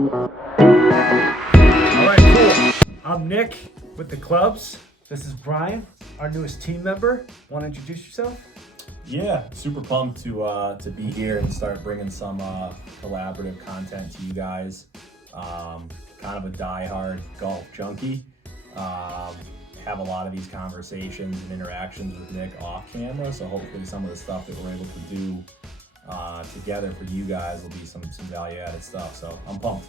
All right, cool. I'm Nick with the clubs. This is Brian, our newest team member. Want to introduce yourself? Yeah, super pumped to be here and start bringing some collaborative content to you guys. Kind of a diehard golf junkie. Have a lot of these conversations and interactions with Nick off camera, so hopefully some of the stuff that we're able to do together for you guys will be some value-added stuff. So I'm pumped.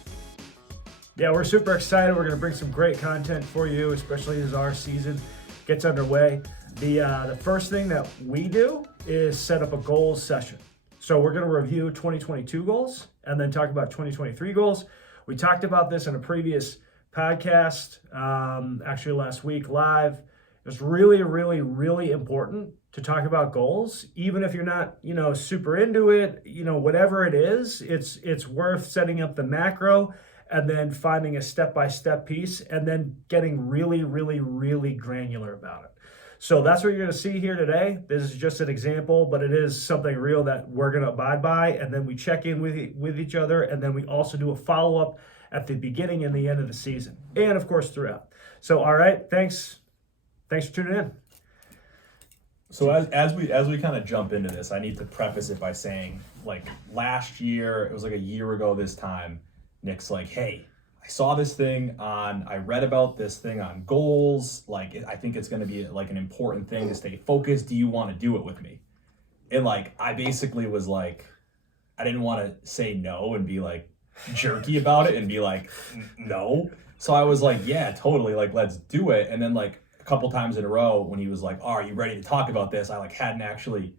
Yeah, we're super excited. We're going to bring some great content for you, especially as our season gets underway. The first thing that we do is set up a goals session. So we're going to review 2022 goals and then talk about 2023 goals. We talked about this in a previous podcast, actually last week live. It was really, really, really important to talk about goals, even if you're not, super into it, whatever it is, it's worth setting up the macro and then finding a step-by-step piece and then getting really, really, really granular about it. So that's what you're going to see here today. This is just an example, but it is something real that we're going to abide by. And then we check in with each other. And then we also do a follow-up at the beginning and the end of the season. And of course, throughout. So, all right. Thanks for tuning in. So as we kind of jump into this, I need to preface it by saying, like last year, it was like a year ago this time, Nick's like, hey, I read about this thing on goals. Like, I think it's going to be like an important thing to stay focused. Do you want to do it with me? And like, I basically was like, I didn't want to say no and be like jerky about it and be like, no. So I was like, yeah, totally. Like, let's do it. And then like a couple times in a row when he was like, oh, are you ready to talk about this? I like hadn't actually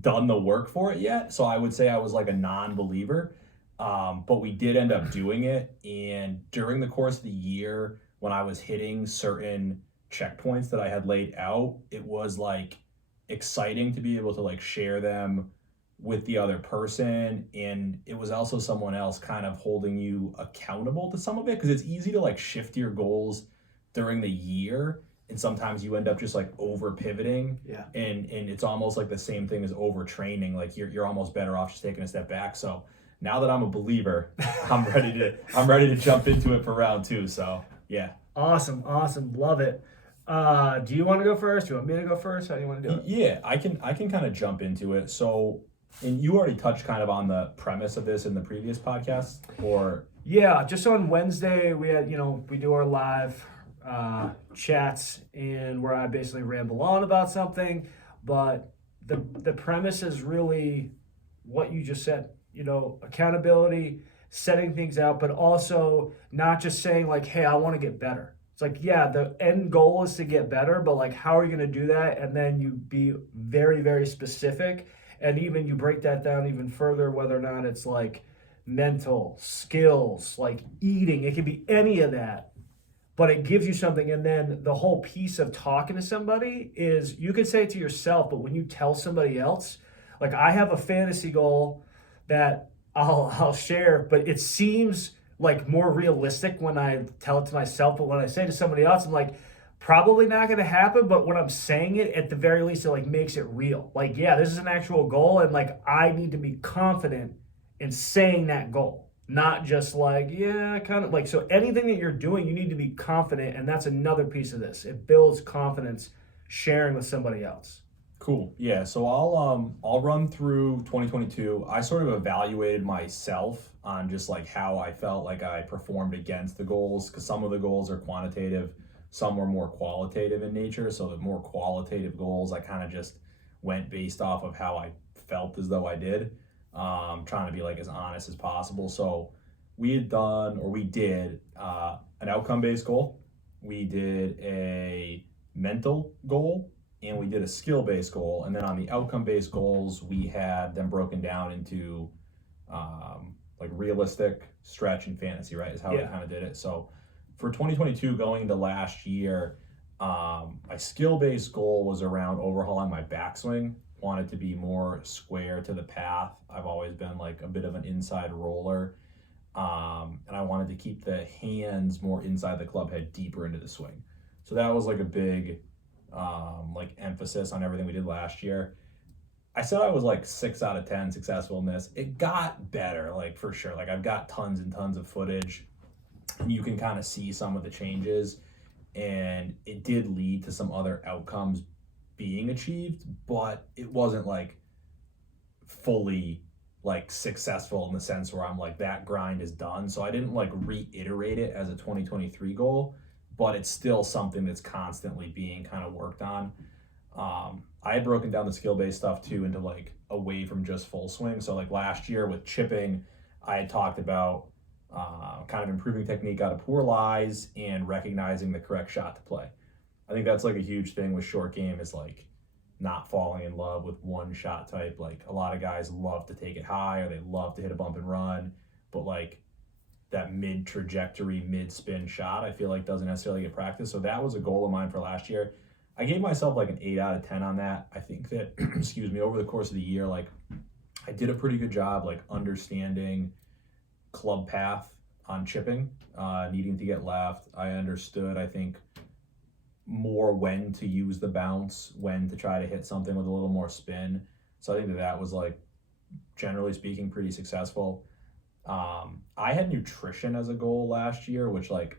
done the work for it yet. So I would say I was like a non-believer. But we did end up doing it. And during the course of the year, when I was hitting certain checkpoints that I had laid out, it was like exciting to be able to like share them with the other person. And it was also someone else kind of holding you accountable to some of it, because it's easy to like shift your goals during the year. And sometimes you end up just like over pivoting. Yeah. And it's almost like the same thing as overtraining. Like you're almost better off just taking a step back. So now that I'm a believer, I'm ready to jump into it for round 2. So yeah. Awesome. Love it. Do you want to go first? Do you want me to go first? How do you want to do it? Yeah, I can kind of jump into it. So, and you already touched kind of on the premise of this in the previous podcast, or? Yeah, just on Wednesday, we had, we do our live chats and where I basically ramble on about something, but the premise is really what you just said. Accountability, setting things out, but also not just saying like, hey, I want to get better. It's like, yeah, the end goal is to get better, but like, how are you going to do that? And then you be very, very specific. And even you break that down even further, whether or not it's like mental skills, like eating, it could be any of that, but it gives you something. And then the whole piece of talking to somebody is you can say it to yourself, but when you tell somebody else, like I have a fantasy goal that I'll share, but it seems like more realistic when I tell it to myself. But when I say it to somebody else, I'm like, probably not going to happen. But when I'm saying it, at the very least, it like makes it real. Like, yeah, this is an actual goal. And like, I need to be confident in saying that goal, not just like, yeah, kind of like, so anything that you're doing, you need to be confident. And that's another piece of this. It builds confidence sharing with somebody else. Cool. Yeah. So I'll run through 2022. I sort of evaluated myself on just like how I felt like I performed against the goals, because some of the goals are quantitative, some were more qualitative in nature. So the more qualitative goals, I kind of just went based off of how I felt as though I did, trying to be like as honest as possible. So we did an outcome-based goal. We did a mental goal. And we did a skill-based goal. And then on the outcome-based goals, we had them broken down into like realistic, stretch, and fantasy, right? Is how we kind of did it. So for 2022, going into last year, my skill-based goal was around overhauling my backswing. Wanted to be more square to the path. I've always been like a bit of an inside roller. And I wanted to keep the hands more inside the club head, deeper into the swing. So that was like a big like emphasis on everything we did last year. I said I was like 6 out of 10 successful in this. It got better, like for sure. Like I've got tons and tons of footage, and you can kind of see some of the changes, and it did lead to some other outcomes being achieved, but it wasn't like fully like successful in the sense where I'm like that grind is done. So I didn't like reiterate it as a 2023 goal, but it's still something that's constantly being kind of worked on. I had broken down the skill based stuff too into like away from just full swing. So like last year with chipping, I had talked about kind of improving technique out of poor lies and recognizing the correct shot to play. I think that's like a huge thing with short game is like not falling in love with one shot type. Like a lot of guys love to take it high or they love to hit a bump and run, but like that mid trajectory, mid spin shot, I feel like doesn't necessarily get practiced. So that was a goal of mine for last year. I gave myself like an 8 out of 10 on that. I think that, excuse me, over the course of the year, like I did a pretty good job like understanding club path on chipping, needing to get left. I understood, I think, more when to use the bounce, when to try to hit something with a little more spin. So I think that that was like, generally speaking, pretty successful. I had nutrition as a goal last year, which like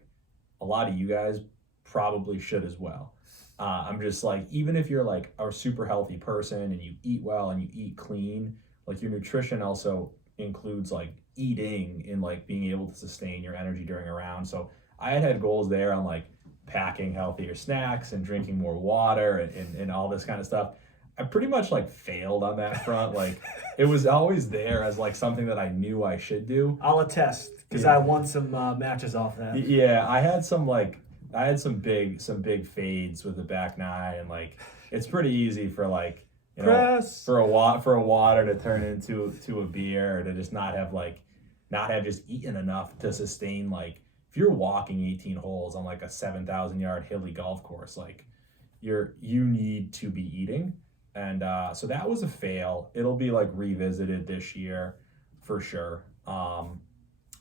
a lot of you guys probably should as well. I'm just like, even if you're like a super healthy person and you eat well and you eat clean, like your nutrition also includes like eating and like being able to sustain your energy during a round. So I had goals there on like packing healthier snacks and drinking more water and all this kind of stuff. I pretty much like failed on that front. Like it was always there as like something that I knew I should do. I'll attest because I won some matches off that. Yeah, I had some big fades with the back nine, and like it's pretty easy for like for a water to turn into a beer, or to just not have just eaten enough to sustain. Like if you're walking 18 holes on like a 7,000-yard hilly golf course, like you need to be eating. And so that was a fail. It'll be like revisited this year for sure.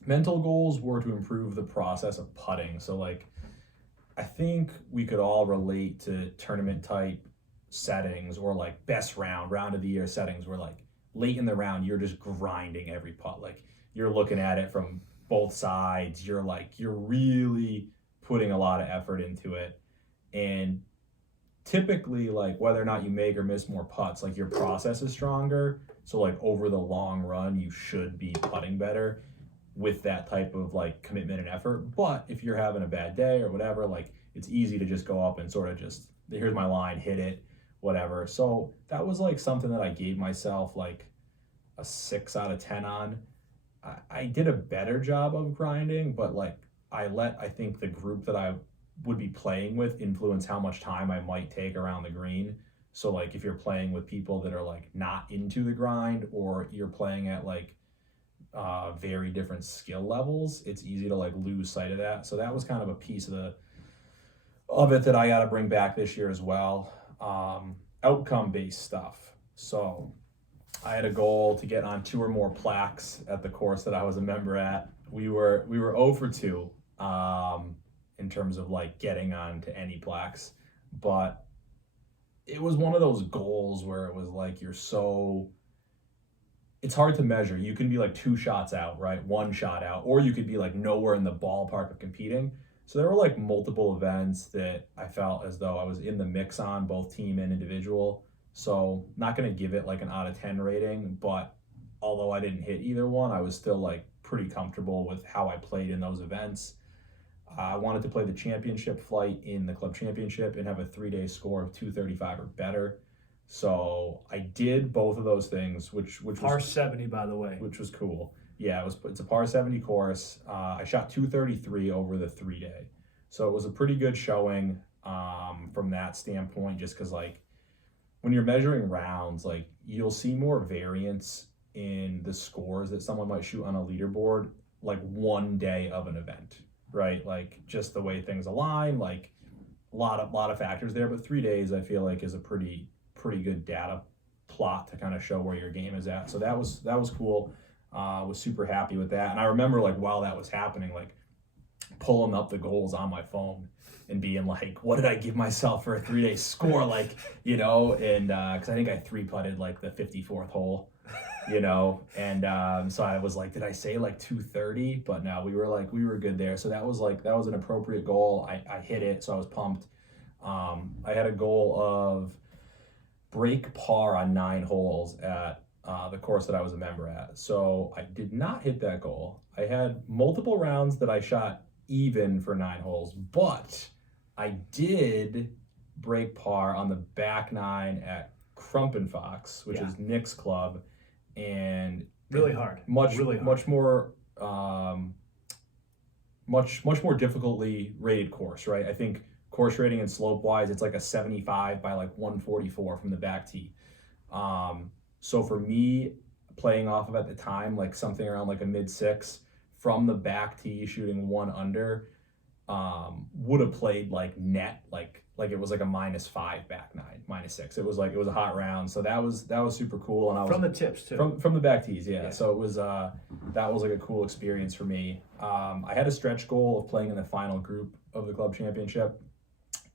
Mental goals were to improve the process of putting. So like I think we could all relate to tournament type settings or like best round of the year settings where like late in the round you're just grinding every putt. Like you're looking at it from both sides. You're really putting a lot of effort into it. And typically like whether or not you make or miss more putts, like your process is stronger. So like over the long run, you should be putting better with that type of like commitment and effort. But if you're having a bad day or whatever, like it's easy to just go up and sort of just, here's my line, hit it, whatever. So that was like something that I gave myself like a 6 out of 10 on. I did a better job of grinding, but like I think the group that I would be playing with influence how much time I might take around the green. So like if you're playing with people that are like not into the grind, or you're playing at like very different skill levels, it's easy to like lose sight of that. So that was kind of a piece of it that I got to bring back this year as well. Outcome based stuff. So I had a goal to get on 2 or more plaques at the course that I was a member at. We were 0 for 2 in terms of like getting on to any plaques, but it was one of those goals where it was like it's hard to measure. You can be like 2 shots out, right? 1 shot out, or you could be like nowhere in the ballpark of competing. So there were like multiple events that I felt as though I was in the mix on, both team and individual. So not going to give it like an out of 10 rating, but although I didn't hit either one, I was still like pretty comfortable with how I played in those events. I wanted to play the championship flight in the club championship and have a 3-day score of 235 or better. So I did both of those things, which par was 70, by the way, which was cool. Yeah, it's a par 70 course. I shot 233 over the 3-day, so it was a pretty good showing from that standpoint. Just because like when you're measuring rounds, like you'll see more variance in the scores that someone might shoot on a leaderboard like one day of an event, right? Like just the way things align, like a lot of factors there. But 3 days, I feel like, is a pretty good data plot to kind of show where your game is at. So that was cool. Was super happy with that. And I remember like while that was happening, like pulling up the goals on my phone and being like, what did I give myself for a 3-day score? Like, and because I think I 3-putted like the 54th hole, and so I was like, did I say like 230? But no, we were good there. So that was an appropriate goal. I hit it, so I was pumped. I had a goal of break par on 9 holes at the course that I was a member at. So I did not hit that goal. I had multiple rounds that I shot even for 9 holes, but I did break par on the back 9 at Fox, which is Nick's club, and really hard, much more much more difficultly rated course, right? I think course rating and slope wise, it's like a 75 by like 144 from the back tee. So for me, playing off of at the time, like something around like a mid-6 from the back tee, shooting 1 under, would have played like net, like it was like a -5 back 9, -6. It was a hot round, so that was super cool. And I was from the tips too, from the back tees, yeah. So it was that was like a cool experience for me. I had a stretch goal of playing in the final group of the club championship,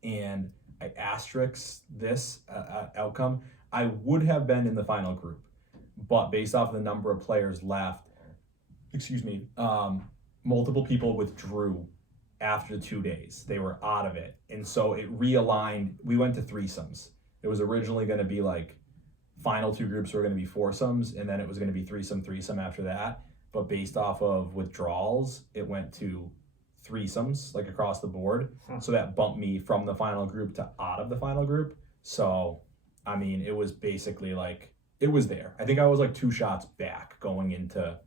and I asterisked this outcome. I would have been in the final group, but based off of the number of players left, multiple people withdrew after 2 days. They were out of it, and so it realigned. We went to threesomes. It was originally going to be like final 2 groups were going to be foursomes, and then it was going to be threesome after that. But based off of withdrawals, it went to threesomes like across the board. So that bumped me from the final group to out of the final group. So I mean, it was basically like it was there. I think I was like 2 shots back going into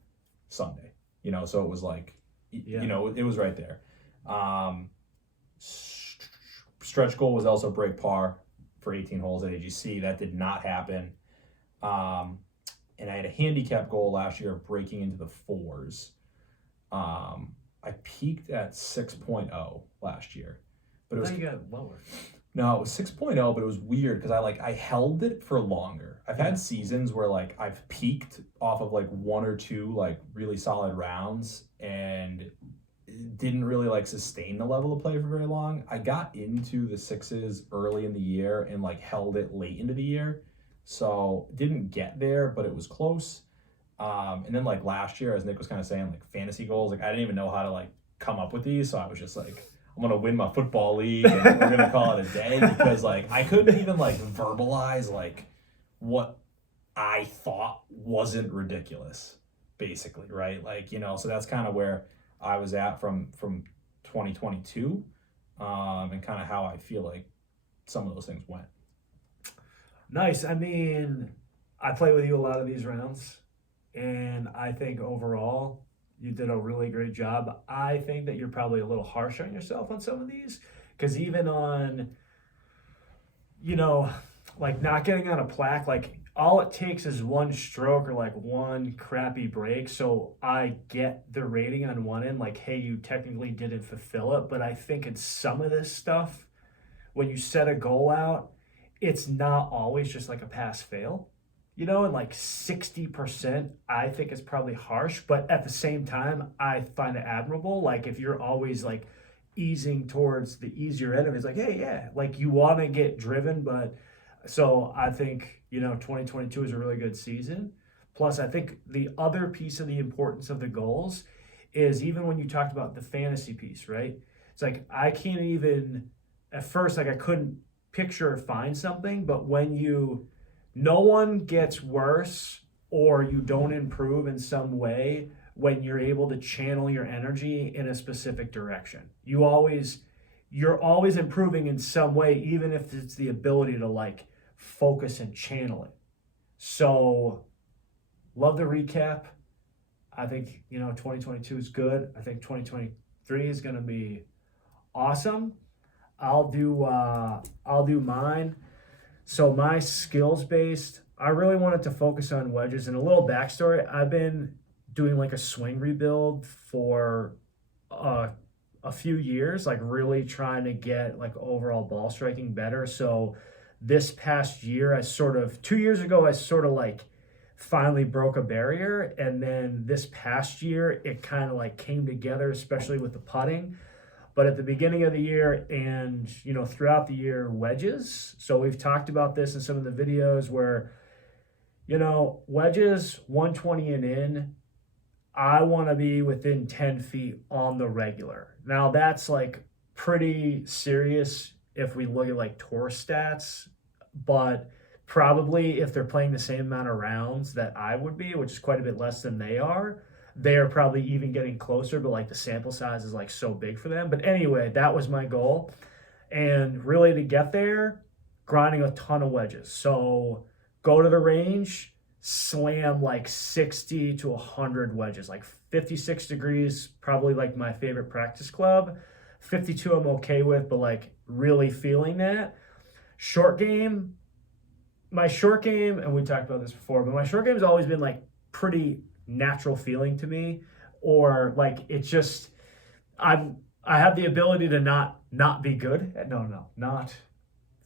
Sunday. So it was like it was right there. Stretch goal was also break par for 18 holes at AGC. That did not happen. And I had a handicap goal last year of breaking into the 4s. I peaked at 6.0 last year, but it was, you got lower. No, it was 6.0, but it was weird because I held it for longer. I've had seasons where like I've peaked off of like 1 or 2 like really solid rounds and didn't really like sustain the level of play for very long. I got into the 6s early in the year and like held it late into the year. So didn't get there, but it was close. And then like last year, as Nick was kind of saying, like fantasy goals, like I didn't even know how to like come up with these. So I was just like, I'm going to win my football league and we're going to call it a day, because like I couldn't even like verbalize like what I thought wasn't ridiculous, basically, right? Like, so that's kind of where I was at from 2022, and kind of how I feel like some of those things went. Nice. I mean, I play with you a lot of these rounds, and I think overall you did a really great job. I think that you're probably a little harsh on yourself on some of these, because even on, like not getting on a plaque, like all it takes is 1 stroke or like 1 crappy break. So I get the rating on one end, like, hey, you technically didn't fulfill it. But I think in some of this stuff, when you set a goal out, it's not always just like a pass fail. And like 60%, I think is probably harsh, but at the same time, I find it admirable. Like if you're always like easing towards the easier end of it, it's like, hey, yeah, like you want to get driven. But so I think, 2022 is a really good season. Plus, I think the other piece of the importance of the goals is even when you talked about the fantasy piece, right? It's like, I can't even, at first, like I couldn't picture or find something, but no one gets worse or you don't improve in some way when you're able to channel your energy in a specific direction. You're always improving in some way, even if it's the ability to like focus and channel it. So love the recap. I think, 2022 is good. I think 2023 is going to be awesome. I'll do mine. So my skills based, I really wanted to focus on wedges. And a little backstory, I've been doing like a swing rebuild for a few years, like really trying to get like overall ball striking better. So this past year, 2 years ago, I sort of like finally broke a barrier. And then this past year, it kind of like came together, especially with the putting. But at the beginning of the year and, throughout the year, wedges. So we've talked about this in some of the videos where, wedges 120 and in, I want to be within 10 feet on the regular. Now that's like pretty serious if we look at like tour stats, but probably if they're playing the same amount of rounds that I would be, which is quite a bit less than they are probably even getting closer, but like the sample size is like so big for them. But anyway, that was my goal. And really to get there, grinding a ton of wedges. So go to the range, slam like 60 to 100 wedges, like 56 degrees, probably like my favorite practice club. 52 I'm okay with, but like really feeling that. Short game, and we talked about this before, but my short game has always been like pretty natural feeling to me, or like it's just I have the ability to not be good. Not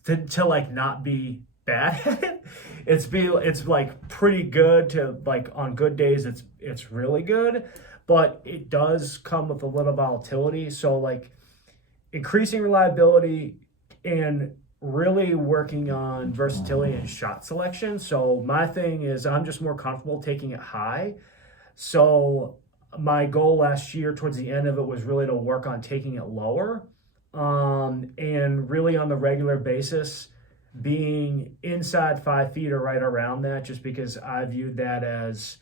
to like not be bad. It's like pretty good to like on good days it's really good, but it does come with a little volatility. So like increasing reliability and really working on versatility and shot selection. So my thing is I'm just more comfortable taking it high. So my goal last year towards the end of it was really to work on taking it lower, and really on the regular basis being inside 5 feet or right around that, just because I viewed that as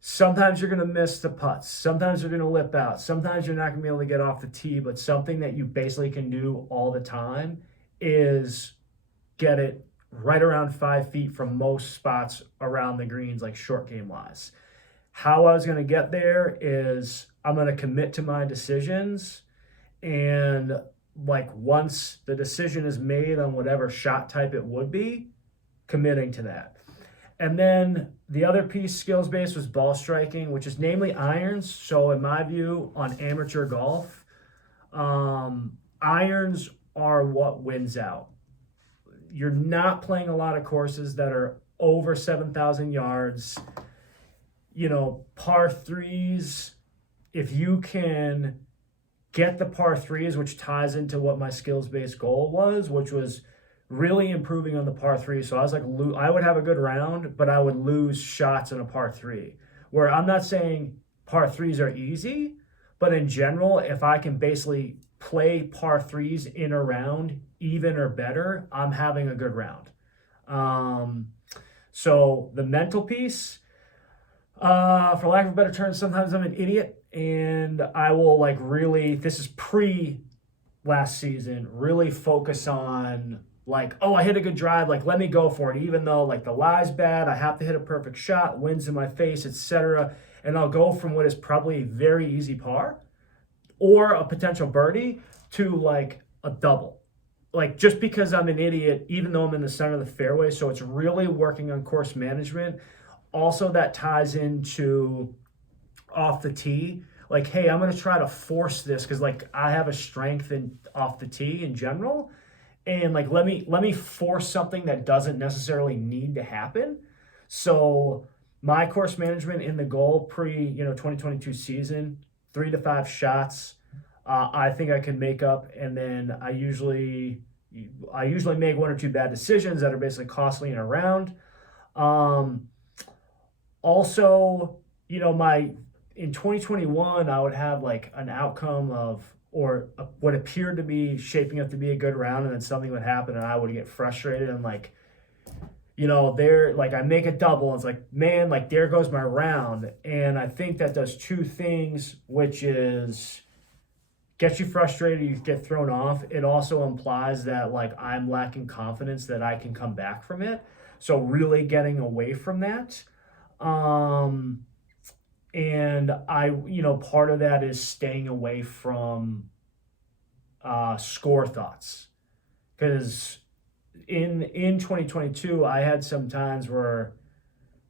sometimes you're going to miss the putts, sometimes you're going to lip out, sometimes you're not going to be able to get off the tee, but something that you basically can do all the time is get it right around 5 feet from most spots around the greens, like short game wise. How I was going to get there is I'm going to commit to my decisions, and like once the decision is made on whatever shot type it would be, committing to that. And then the other piece, skills based, was ball striking, which is namely irons. So in my view, on amateur golf, irons are what wins out. You're not playing a lot of courses that are over 7,000 yards. Par threes, if you can get the par threes, which ties into what my skills-based goal was, which was really improving on the par three. So I was like, I would have a good round, but I would lose shots in a par three. Where I'm not saying par threes are easy, but in general, if I can basically play par threes in a round, even or better, I'm having a good round. So the mental piece, for lack of a better term, sometimes I'm an idiot, and I will like really, this is pre last season, really focus on like, oh, I hit a good drive, like let me go for it, even though like the lie's bad, I have to hit a perfect shot, wind's in my face, etc. And I'll go from what is probably a very easy par or a potential birdie to like a double. Like just because I'm an idiot, even though I'm in the center of the fairway. So it's really working on course management. Also, that ties into off the tee. Like, hey, I'm going to try to force this because like I have a strength in off the tee in general. And like let me force something that doesn't necessarily need to happen. So my course management in the goal pre 2022 season, 3 to 5 shots. I think I can make up, and then I usually make 1 or 2 bad decisions that are basically costly in a round. Also, in 2021, I would have like an outcome of, or what appeared to be shaping up to be a good round, and then something would happen and I would get frustrated and like, there, like I make a double and it's like, man, like there goes my round. And I think that does 2 things, which is gets you frustrated, you get thrown off. It also implies that like I'm lacking confidence that I can come back from it. So really getting away from that. And part of that is staying away from score thoughts, because in 2022 I had some times where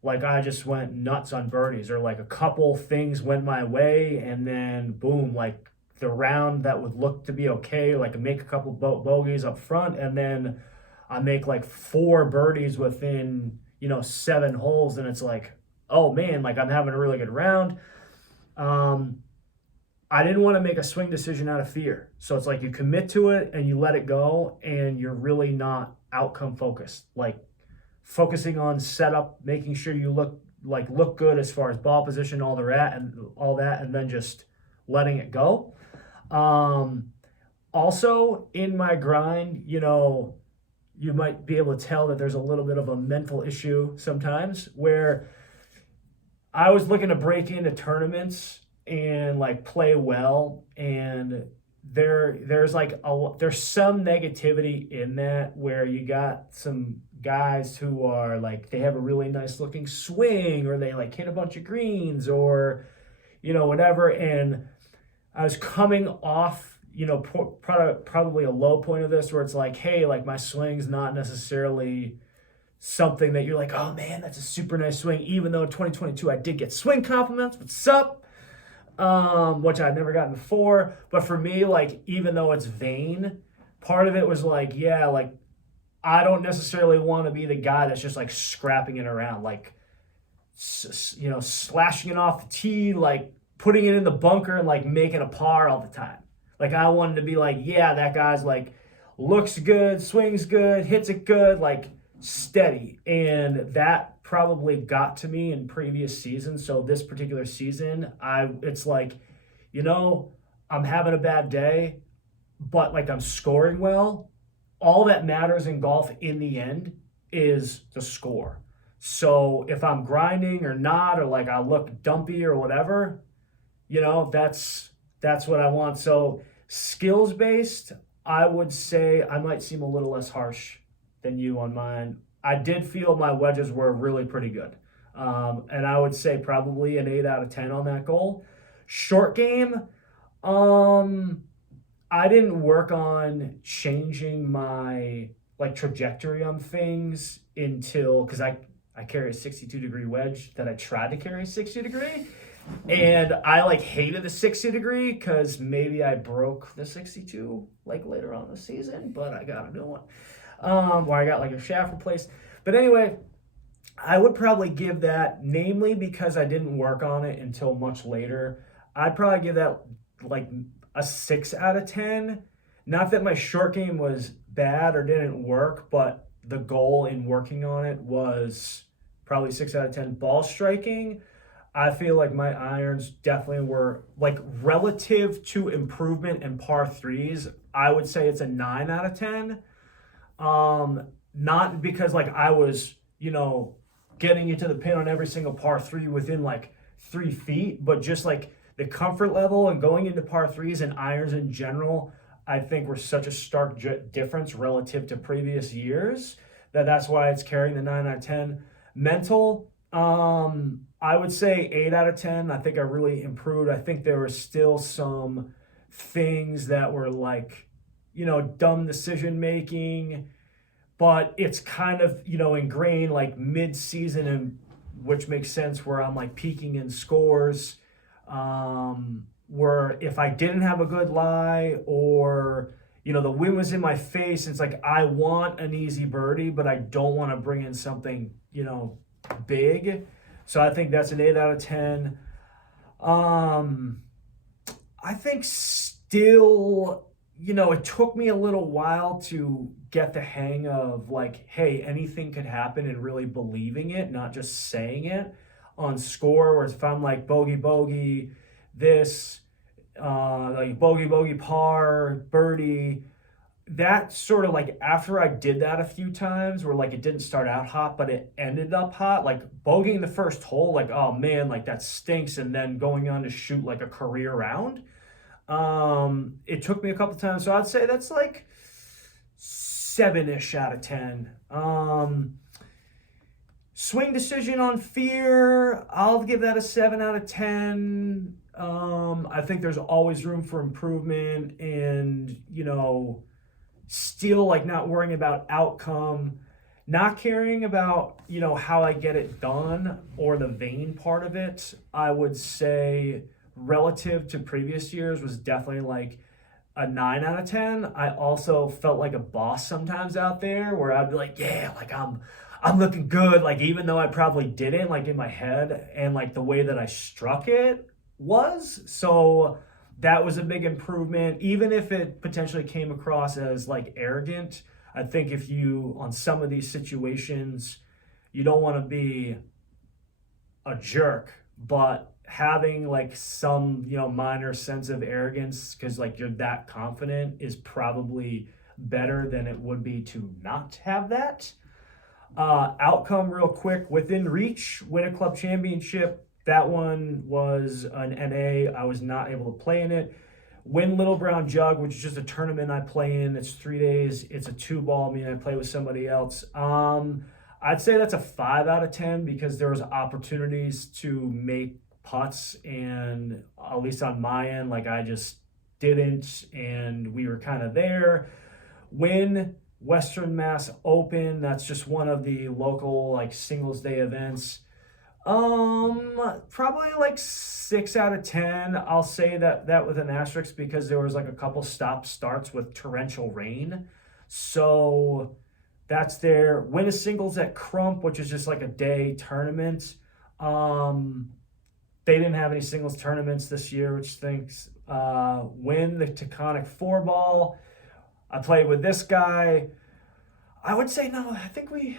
like I just went nuts on birdies, or like a couple things went my way and then boom, like the round that would look to be okay, like I make a couple bogeys up front and then I make like 4 birdies within 7 holes, and it's like, oh man, like I'm having a really good round. Um, I didn't want to make a swing decision out of fear. So it's like you commit to it and you let it go, and you're really not outcome focused. Like focusing on setup, making sure you look good as far as ball position, all the rat and all that, and then just letting it go. Um, Also in my grind, you might be able to tell that there's a little bit of a mental issue sometimes where I was looking to break into tournaments and like play well, and there's some negativity in that where you got some guys who are like they have a really nice looking swing, or they like hit a bunch of greens, or whatever. And I was coming off, probably a low point of this where it's like, hey, like my swing's not necessarily something that you're like, oh man, that's a super nice swing. Even though in 2022 I did get swing compliments, what's up? Which I'd never gotten before. But for me, like, even though it's vain, part of it was like, yeah, like I don't necessarily want to be the guy that's just like scrapping it around, like, slashing it off the tee, like putting it in the bunker and like making a par all the time. Like I wanted to be like, yeah, that guy's like looks good, swings good, hits it good, like steady. And that probably got to me in previous seasons. So this particular season, it's like, I'm having a bad day, but like I'm scoring well. All that matters in golf in the end is the score. So if I'm grinding or not, or like I look dumpy or whatever, that's what I want. So skills based, I would say I might seem a little less harsh than you on mine. I did feel my wedges were really pretty good. And I would say probably an 8 out of 10 on that goal. Short game, I didn't work on changing my like trajectory on things until, because I carry a 62-degree wedge that I tried to carry 60-degree. And I like hated the 60-degree because maybe I broke the 62 like later on in the season, but I got a new one. Where I got like a shaft replaced. But anyway, I would probably give that, namely because I didn't work on it until much later, I'd probably give that like a 6 out of 10. Not that my short game was bad or didn't work, but the goal in working on it was probably 6 out of 10. Ball striking, I feel like my irons definitely were like relative to improvement in par threes. I would say it's a 9 out of 10. Not because like I was, getting into the pin on every single par three within like 3 feet, but just like the comfort level and going into par threes and irons in general, I think were such a stark difference relative to previous years that's why it's carrying the 9 out of 10. Mental, I would say 8 out of 10. I think I really improved. I think there were still some things that were like, dumb decision making, but it's kind of, ingrained like mid-season, and which makes sense where I'm like peaking in scores. Where if I didn't have a good lie, or the wind was in my face, it's like I want an easy birdie, but I don't want to bring in something big. So I think that's an 8 out of 10. I think still, it took me a little while to get the hang of like, hey, anything could happen, and really believing it, not just saying it on score. Whereas if I'm like bogey, bogey, this, like bogey, bogey, par, birdie, that sort of like after I did that a few times where like it didn't start out hot, but it ended up hot, like bogeying the first hole, like, oh man, like that stinks. And then going on to shoot like a career round. It took me a couple times. So I'd say that's like 7-ish out of 10. Swing decision on fear, I'll give that a 7 out of 10. I think there's always room for improvement, and, still like not worrying about outcome, not caring about, how I get it done or the vain part of it. I would say relative to previous years was definitely like a 9 out of 10. I also felt like a boss sometimes out there where I'd be like, yeah, like I'm I'm looking good, like even though I probably didn't, like in my head, and like the way that I struck it was. So that was a big improvement, even if it potentially came across as like arrogant. I think if you, on some of these situations, you don't want to be a jerk, but having like some, minor sense of arrogance because like you're that confident is probably better than it would be to not have that. Outcome, real quick, within reach, win a club championship. That one was an NA. I was not able to play in it. Win Little Brown Jug, which is just a tournament I play in. It's 3 days. It's a 2 ball. I play with somebody else. I'd say that's a 5 out of 10 because there was opportunities to make putts, and at least on my end, like I just didn't, and we were kind of there. Win Western Mass Open. That's just one of the local like singles day events. Probably like 6 out of 10. I'll say that with an asterisk because there was like a couple stop starts with torrential rain. So that's there. Win a singles at Crump, which is just like a day tournament. They didn't have any singles tournaments this year, which stinks. Win the Taconic 4 ball. I played with this guy. I would say no. I think we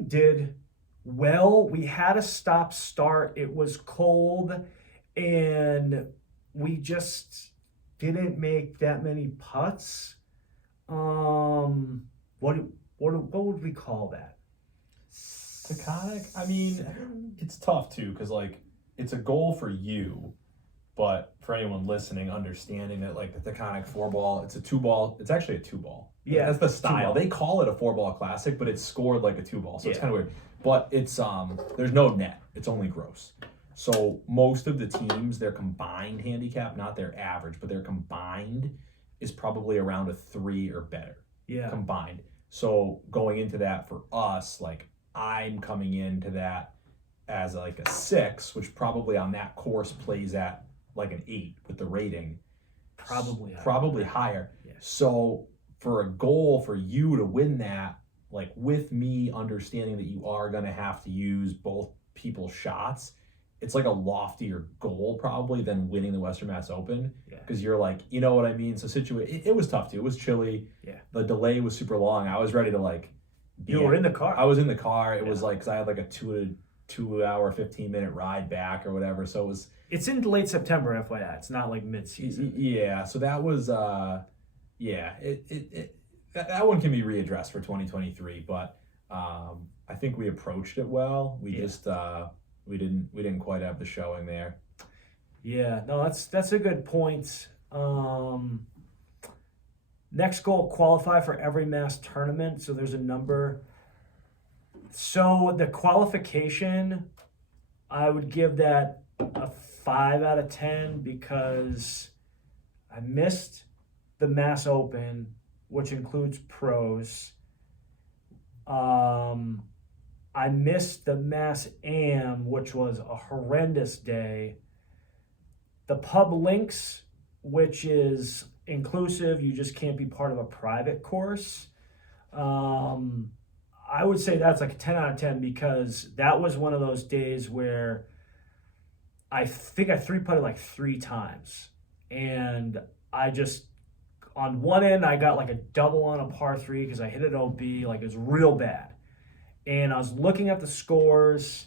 did well. We had a stop start. It was cold, and we just didn't make that many putts. What would we call that? Taconic? I mean, it's tough too because like it's a goal for you, but for anyone listening, understanding that like the Taconic 4 ball, it's a 2 ball. It's actually a 2 ball. Yeah, that's the style. 2 ball. They call it a 4 ball classic, but it's scored like a 2 ball, so it's Yeah. kind of weird. But it's there's no net. It's only gross. So most of the teams, their combined handicap, not their average, but their combined is probably around a 3 or better. Yeah. Combined. So going into that for us, like I'm coming into that as like a 6, which probably on that course plays at like an 8 with the rating. Probably higher. Yeah. So for a goal for you to win that, like with me understanding that you are going to have to use both people's shots, it's like a loftier goal probably than winning the Western Mass Open because you're like, you know what I mean? So it was tough too. It was chilly. Yeah. The delay was super long. I was ready to like You were in the car. I was in the car. It was like, cause I had like a 2 hour, 15-minute ride back or whatever. So it was, it's in late September, FYI. It's not like mid-season. Yeah. So that was, that one can be readdressed for 2023, but I think we approached it well. We just we didn't quite have the showing there. Yeah, no, that's a good point. Next goal, qualify for every mass tournament. So there's a number. So the qualification, I would give that a 5 out of 10 because I missed the Mass Open, which includes pros. I missed the Mass Am, which was a horrendous day. The Pub Links, which is inclusive, you just can't be part of a private course. I would say that's like a 10 out of 10 because that was one of those days where I think I 3-putted like 3 times. And I just, on one end, I got like a double on a par 3 because I hit it OB, like it was real bad. And I was looking at the scores,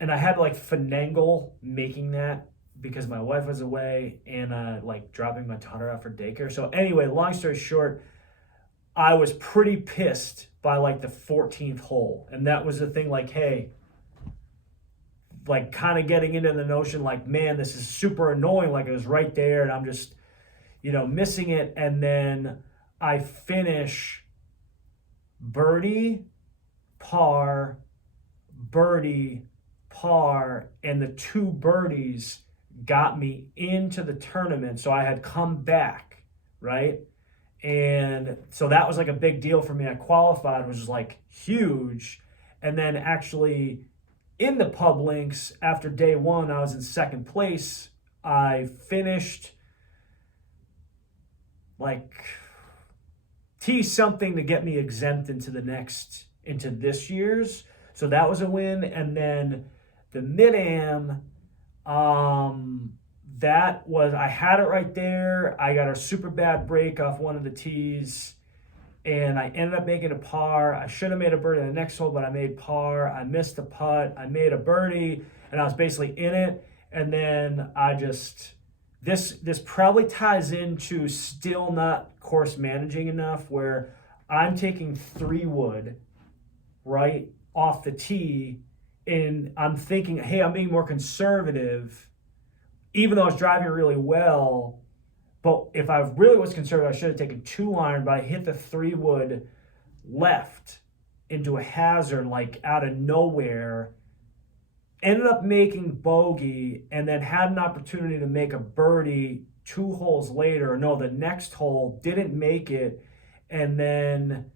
and I had to like finagle making that because my wife was away and like dropping my daughter off for daycare. So anyway, long story short, I was pretty pissed by like the 14th hole. And that was the thing, like, hey, like kind of getting into the notion like, man, this is super annoying. Like it was right there and I'm just, missing it. And then I finish birdie, par, birdie, par, and the 2 birdies got me into the tournament. So I had come back, right? And so that was like a big deal for me. I qualified, which was like huge. And then actually in the Pub Links, after day 1, I was in 2nd place. I finished like T something to get me exempt into the next into this year's. So that was a win. And then the mid-am, that was, I had it right there. I got a super bad break off one of the tees, and I ended up making a par. I should have made a birdie in the next hole, but I made par. I missed the putt. I made a birdie, and I was basically in it. And then I just, this probably ties into still not course managing enough, where I'm taking 3-wood right off the tee, and I'm thinking, hey, I'm being more conservative, even though I was driving really well. But if I really was conservative, I should have taken 2-iron, but I hit the 3-wood left into a hazard, like out of nowhere. Ended up making bogey, and then had an opportunity to make a birdie 2 holes later. No, the next hole, didn't make it, and then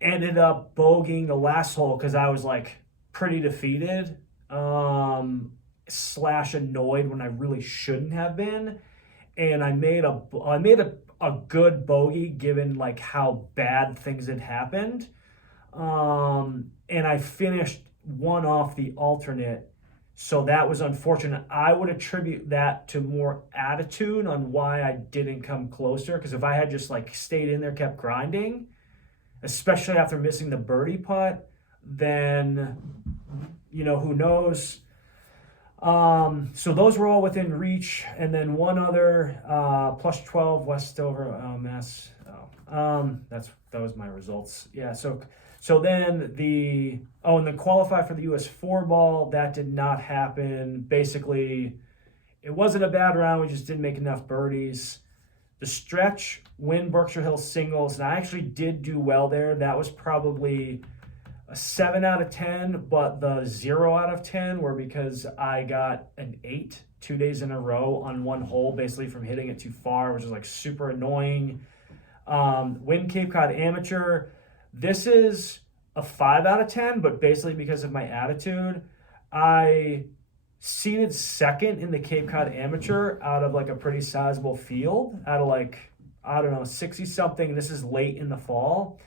ended up bogeying the last hole because I was like pretty defeated, slash annoyed when I really shouldn't have been. And I made a good bogey given like how bad things had happened. And I finished one off the alternate. So that was unfortunate. I would attribute that to more attitude on why I didn't come closer. Because if I had just like stayed in there, kept grinding, especially after missing the birdie putt, then, who knows. So those were all within reach. And then one other, plus 12 Westover, Mass. That was my results. Yeah. So then and then qualify for the US 4 ball. That did not happen. Basically, it wasn't a bad round. We just didn't make enough birdies. The stretch, win Berkshire Hills singles, and I actually did do well there. That was probably a 7 out of 10, but the 0 out of 10 were because I got an 8 2 days in a row on one hole, basically from hitting it too far, which is like super annoying. Win Cape Cod Amateur. This is a 5 out of 10, but basically because of my attitude, I seated second in the Cape Cod Amateur out of like a pretty sizable field, out of like, I don't know, 60 something. This is late in the fall.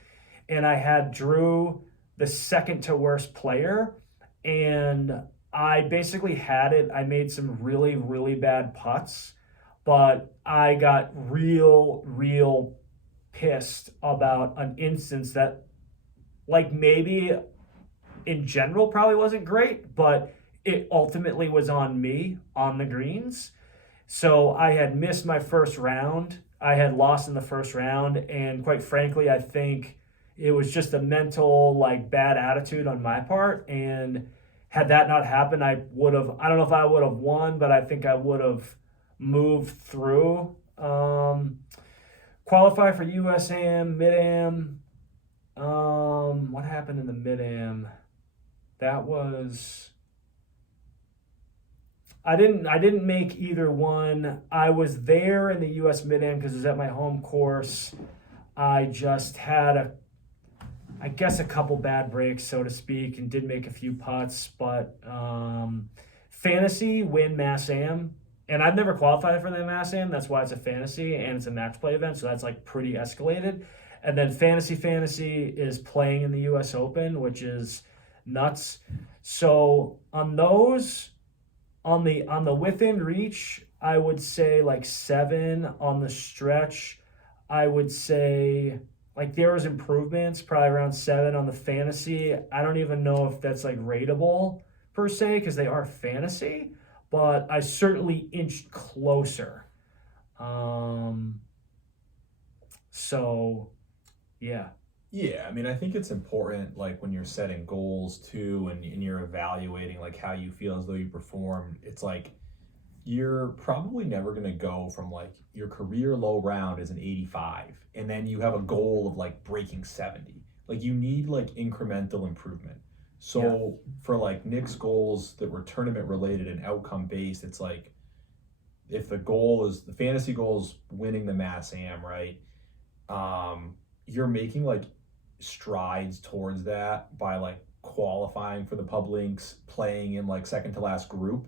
And I had Drew, the second to worst player. And I basically had it. I made some really, really bad putts, but I got real pissed about an instance that, like, maybe in general probably wasn't great, but it ultimately was on me on the greens. So I had missed my first round. I had lost in the first round, and quite frankly, I think it was just a mental, like, bad attitude on my part. And had that not happened, I don't know if I would have won, but I think I would have moved through. Qualify for USAM, Mid-Am. What happened in the Mid-Am? That was, I didn't make either one. I was there in the US Mid-Am because it was at my home course. I just had a couple bad breaks, so to speak, and did make a few putts. But fantasy, win Mass Am. And I've never qualified for the Mass Am. That's why it's a fantasy, and it's a match play event, so that's like pretty escalated. And then fantasy is playing in the US Open, which is nuts. So on those, on the within reach, I would say like 7. On the stretch, I would say like there was improvements, probably around 7 on the fantasy. I don't even know if that's like rateable per se because they are fantasy, but I certainly inched closer. So yeah. Yeah, I mean, I think it's important, like, when you're setting goals too, and you're evaluating like how you feel as though you performed. It's like you're probably never going to go from like your career low round is an 85 and then you have a goal of like breaking 70. Like, you need like incremental improvement. So for like Nick's goals that were tournament related and outcome based, it's like if the fantasy goal is winning the Mass Am, right? You're making like strides towards that by like qualifying for the pub links, playing in like second to last group.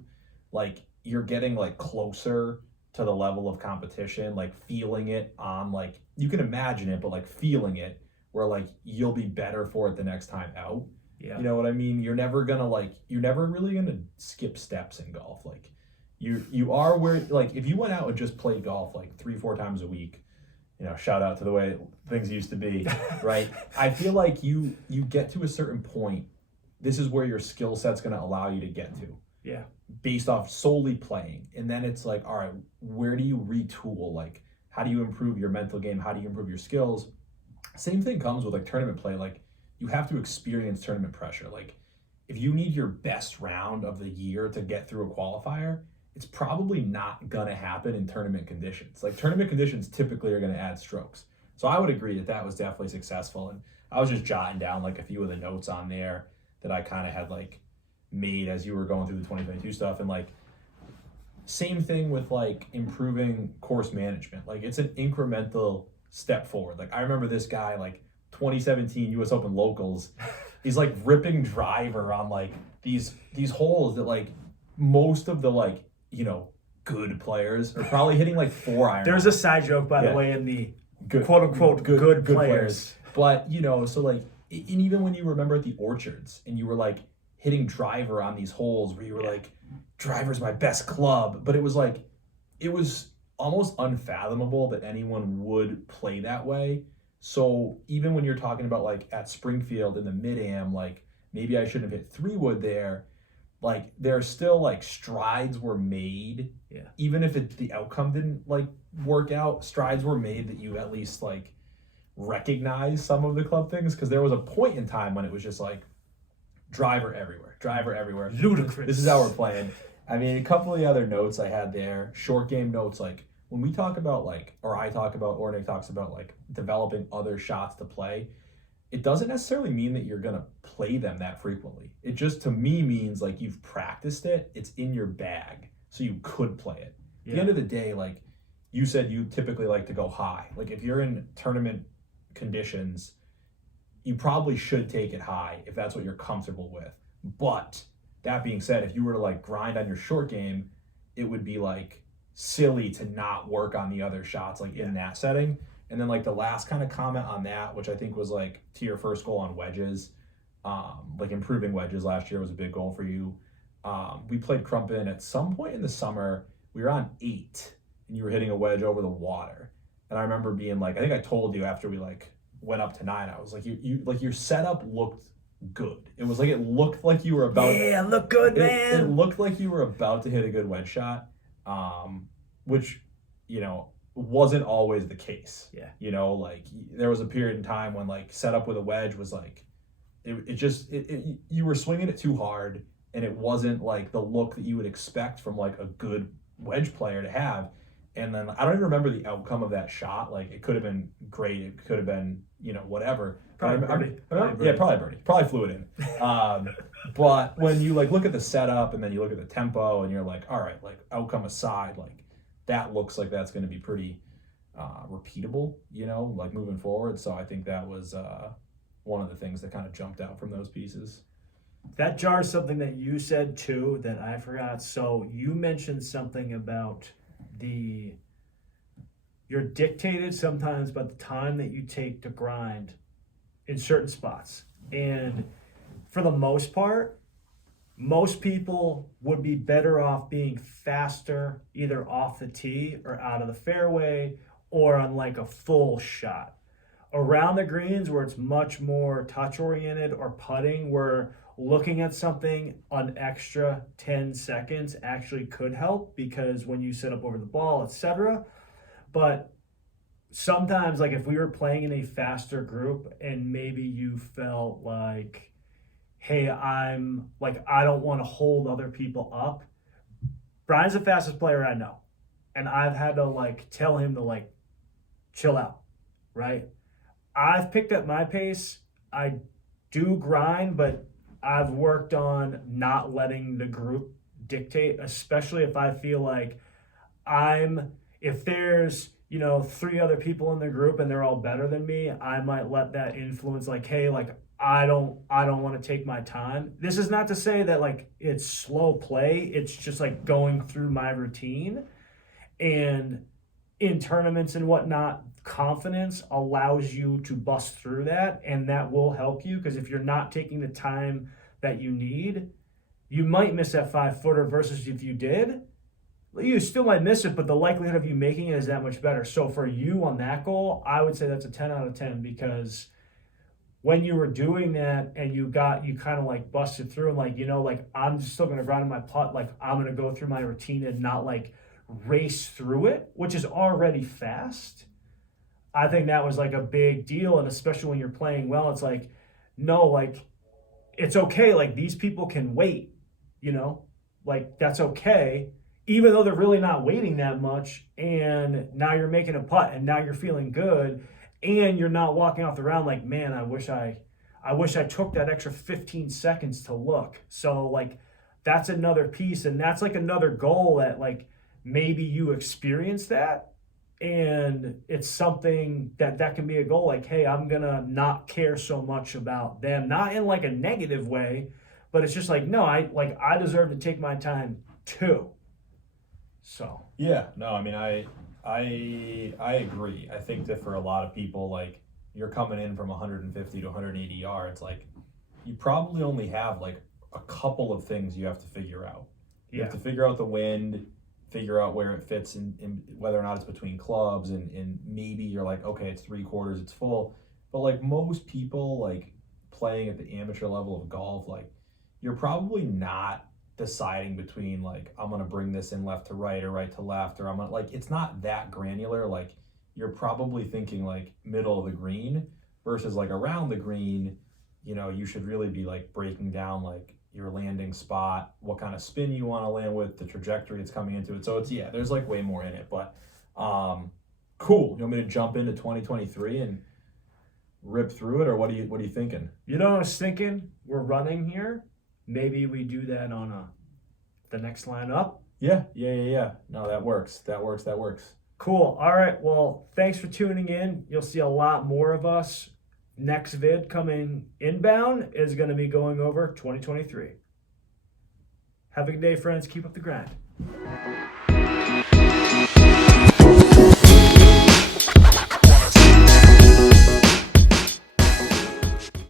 Like, you're getting like closer to the level of competition, like feeling it on, like, you can imagine it, but like feeling it, where like you'll be better for it the next time out. Yeah. You know what I mean? You're never really gonna skip steps in golf. Like you are where, like, if you went out and just played golf like 3-4 times a week, shout out to the way things used to be, right? I feel like you get to a certain point, this is where your skill set's gonna allow you to get to. Yeah. Based off solely playing. And then it's like, all right, where do you retool? Like, how do you improve your mental game? How do you improve your skills? Same thing comes with like tournament play. Like, you have to experience tournament pressure. Like, if you need your best round of the year to get through a qualifier, it's probably not gonna happen in tournament conditions. Like, tournament conditions typically are gonna add strokes. So I would agree that was definitely successful. And I was just jotting down like a few of the notes on there that I kind of had like made as you were going through the 2022 stuff. And like, same thing with like improving course management. Like, it's an incremental step forward. Like, I remember this guy, like 2017 US Open locals, he's like ripping driver on like these holes that like most of the like, good players are probably hitting like 4-iron. There's a side joke, by the way, in the good, quote unquote good players. But so like, and even when you remember at the Orchards and you were like hitting driver on these holes where you were like, driver's my best club, but it was almost unfathomable that anyone would play that way. So even when you're talking about like at Springfield in the mid-am, like maybe I shouldn't have hit 3-wood there, like there are still like strides were made. Yeah. Even if the outcome didn't like work out, strides were made that you at least like recognize some of the club things. Because there was a point in time when it was just like driver everywhere. Ludicrous. This is how we're playing. I mean, a couple of the other notes I had there, short game notes, like when we talk about like, or I talk about, or Nick talks about like developing other shots to play, it doesn't necessarily mean that you're going to play them that frequently. It just, to me, means like you've practiced it, it's in your bag, so you could play it. At the end of the day, like you said, you typically like to go high. Like if you're in tournament conditions, you probably should take it high if that's what you're comfortable with. But that being said, if you were to like grind on your short game, it would be like silly to not work on the other shots like in that setting. And then like the last kind of comment on that, which I think was like to your first goal on wedges, like improving wedges last year was a big goal for you. We played Crumpin at some point in the summer. We were on 8 and you were hitting a wedge over the water. And I remember being like, I think I told you after we like went up to 9, I was like, you like your setup looked good. It was like, it looked like you were about, look good, man. It looked like you were about to hit a good wedge shot, which, wasn't always the case. Yeah. Like there was a period in time when like setup with a wedge was like, you were swinging it too hard and it wasn't like the look that you would expect from like a good wedge player to have. And then I don't even remember the outcome of that shot. Like it could have been great. It could have been, whatever. Probably birdie. Yeah, probably birdie. Probably flew it in. But when you like look at the setup and then you look at the tempo and you're like, all right, like outcome aside, like that looks like that's going to be pretty repeatable, like moving forward. So I think that was one of the things that kind of jumped out from those pieces. That jars something that you said too that I forgot. So you mentioned something about you're dictated sometimes by the time that you take to grind in certain spots. And for the most part, most people would be better off being faster either off the tee or out of the fairway or on like a full shot. Around the greens where it's much more touch oriented or putting, where looking at something an extra 10 seconds actually could help because when you set up over the ball, etc. But sometimes, like if we were playing in a faster group and maybe you felt like, hey, I don't want to hold other people up. Brian's the fastest player I know. And I've had to like tell him to like chill out, right? I've picked up my pace. I do grind, but I've worked on not letting the group dictate, especially if I feel like if there's, 3 other people in the group and they're all better than me, I might let that influence like, hey, like I don't want to take my time. This is not to say that like it's slow play. It's just like going through my routine. And in tournaments and whatnot, confidence allows you to bust through that, and that will help you, because if you're not taking the time that you need, you might miss that 5-footer versus if you did, you still might miss it, but the likelihood of you making it is that much better. So for you on that goal, I would say that's a 10 out of 10, because when you were doing that and you kind of like busted through and like, like I'm still going to grind my putt, like I'm going to go through my routine and not like race through it, which is already fast. I think that was like a big deal. And especially when you're playing well, it's like, no, like it's okay. Like these people can wait, like that's okay, even though they're really not waiting that much. And now you're making a putt and now you're feeling good, and you're not walking off the round like, man, I wish I took that extra 15 seconds to look. So like that's another piece, and that's like another goal that like maybe you experience that, and it's something that can be a goal, like, hey, I'm gonna not care so much about them, not in like a negative way, but it's just like, no, I deserve to take my time too. So Yeah, no, I mean, I agree. I think that for a lot of people, like you're coming in from 150 to 180 yards, like you probably only have like a couple of things you have to figure out. You have to figure out the wind, figure out where it fits in whether or not it's between clubs, and maybe you're like, okay, it's 3/4, it's full. But like most people like playing at the amateur level of golf, like you're probably not deciding between like I'm gonna bring this in left to right or right to left, or I'm gonna, like, it's not that granular. Like you're probably thinking like middle of the green versus like around the green. You should really be like breaking down like your landing spot, what kind of spin you want to land with, the trajectory it's coming into it. So it's, yeah, there's like way more in it. But cool. You want me to jump into 2023 and rip through it, or what are you thinking? what I was thinking? We're running here. Maybe we do that on the next line up. Yeah. No, that works. Cool. All right. Well, thanks for tuning in. You'll see a lot more of us. Next vid coming inbound is going to be going over 2023. Have a good day, friends. Keep up the grind.